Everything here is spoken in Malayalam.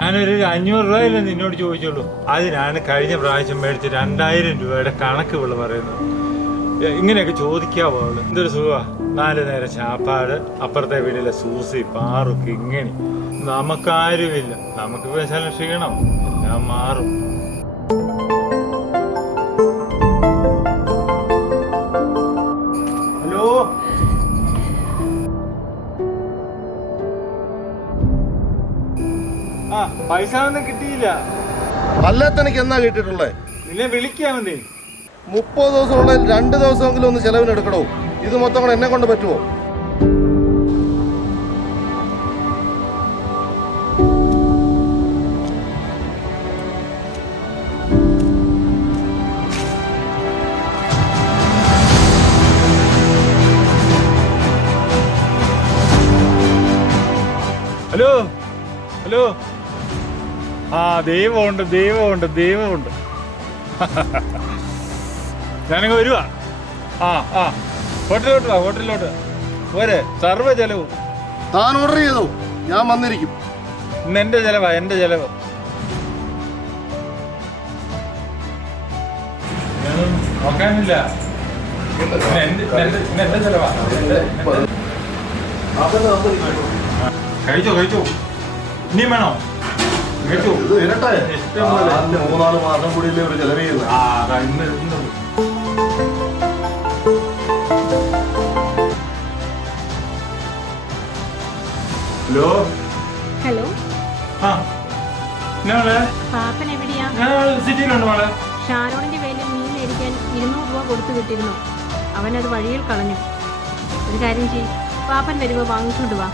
ഞാനൊരു 500 രൂപയല്ലേ നിന്നോട് ചോദിച്ചുള്ളൂ. അതിനാണ് കഴിഞ്ഞ പ്രാവശ്യം മേടിച്ച് 2000 രൂപയുടെ കണക്ക് വിള പറയുന്നത്. ഇങ്ങനെയൊക്കെ ചോദിക്കാവോ അവള്? എന്തൊരു സുഖമാ, 4 നേരം ചാപ്പാട്, അപ്പുറത്തെ വീട്ടിലെ സൂസി പാറു കിങ്ങിണി. നമുക്കാരുമില്ല, നമുക്ക് വിശാല ക്ഷീണം, എല്ലാം മാറും. ഹലോ, ആ പൈസ ഒന്നും കിട്ടിയില്ല. അല്ലാത്തനിക്ക് എന്നാ കിട്ടിയിട്ടുള്ളേ? നിന്നെ വിളിക്കാ മതി. 30 ദിവസമുള്ള 2 ദിവസമെങ്കിലും ഒന്ന് ചെലവിനെടുക്കണോ? ഇത് മൊത്തം കൂടെ എന്നെ കൊണ്ട് പറ്റുമോ? ഹലോ ഹലോ, ആ ദൈവമുണ്ട് ദൈവമുണ്ട് ദൈവമുണ്ട്. ഞാനങ്ങ് വരുവാ. ആ ആ ഹോട്ടലിലോട്ട് വാ, ഹോട്ടലിലോട്ട് പോരെ, സർവ്വ ചെലവും. താൻ ഓർഡർ ചെയ്തോ? ഞാൻ വന്നിരിക്കും. ഇന്ന് എൻ്റെ ചെലവാ, എൻ്റെ ചെലവ്. നോക്കാനില്ല, എൻ്റെ ചെലവാ. കഴിച്ചോ കഴിച്ചോ, ഇനിയും വേണോ? കഴിച്ചോ. ഇത് ഇരട്ടെ, 3-4 മാസം കൂടിയല്ലേ ഒരു ചെലവ് ചെയ്യുന്നത്. ഹലോ ഹലോ, പാപ്പൻ എവിടെയാ? സിറ്റിയിലുണ്ട് മോളെ. ഷാരോണിന്റെ പേരിൽ മീൻ മേടിക്കാൻ 200 രൂപ കൊടുത്തു വിട്ടിരുന്നു. അവനത് വഴിയിൽ കളഞ്ഞു. ഒരു കാര്യം ചെയ്യ്, പാപ്പൻ വരുമ്പോ വാങ്ങിച്ചോണ്ട് വാ.